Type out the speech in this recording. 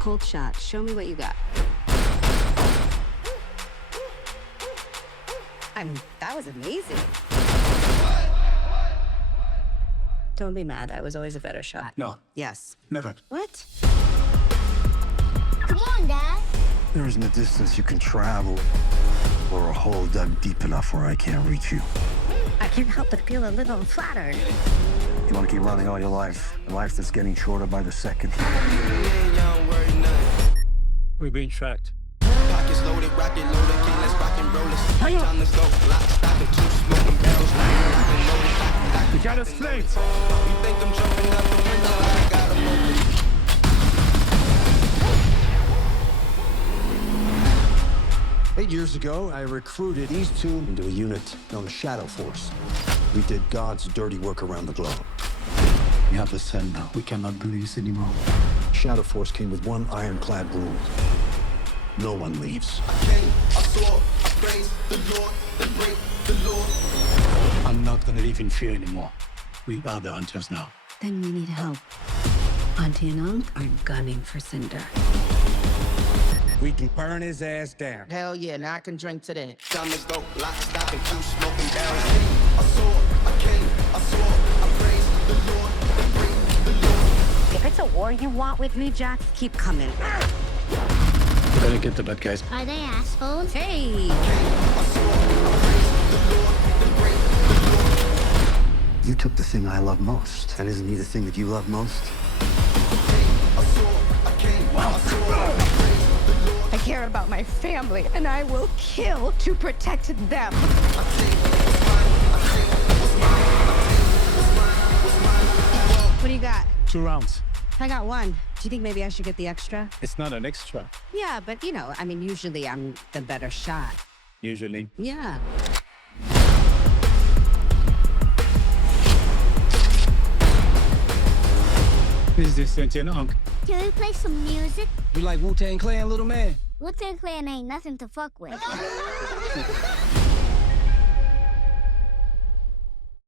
Cold shot. Show me what you got. That was amazing. Don't be mad. I was always a better shot. No. Yes. Never. What? Come on, Dad. There isn't a distance you can travel or a hole dug deep enough where I can't reach you. I can't help but feel a little flattered. You want to keep running all your life, a life that's getting shorter by the second. We're being tracked. Pockets loaded, rocket loaded, kid, let's rock and roll this. Time to go, lock, stock, and two smoking barrels. You got us flanked. You think I'm jumping out the window? I got 'em open. 8 years ago, I recruited these two into a unit known as Shadow Force. We did God's dirty work around the globe. We have a cell now. We cannot do this anymore. Shadow Force came with one ironclad rule. No one leaves. I came, I saw, I praised the Lord, then break the Lord. I'm not gonna live in fear anymore. We are the hunters now. Then we need help. Auntie and Unc are gunning for Cinder. We can burn his ass down. Hell yeah, now I can drink to that. Time to go, lock, stock, and two smoking barrels. I saw, I came, I saw, I praised the Lord, then break the Lord. If it's a war you want with me, Jack, keep coming. We're gonna get the bad guys. Are they assholes? Hey! You took the thing I love most. And isn't he the thing that you love most? I care about my family, and I will kill to protect them. What do you got? 2 rounds. I got one. Do you think maybe I should get the extra? It's not an extra, Yeah, but you know, I mean, usually I'm the better shot. usually. Yeah. Is this Auntie and Unc? Can we play some music? You like Wu-Tang Clan, little man? Wu-Tang Clan ain't nothing to fuck with.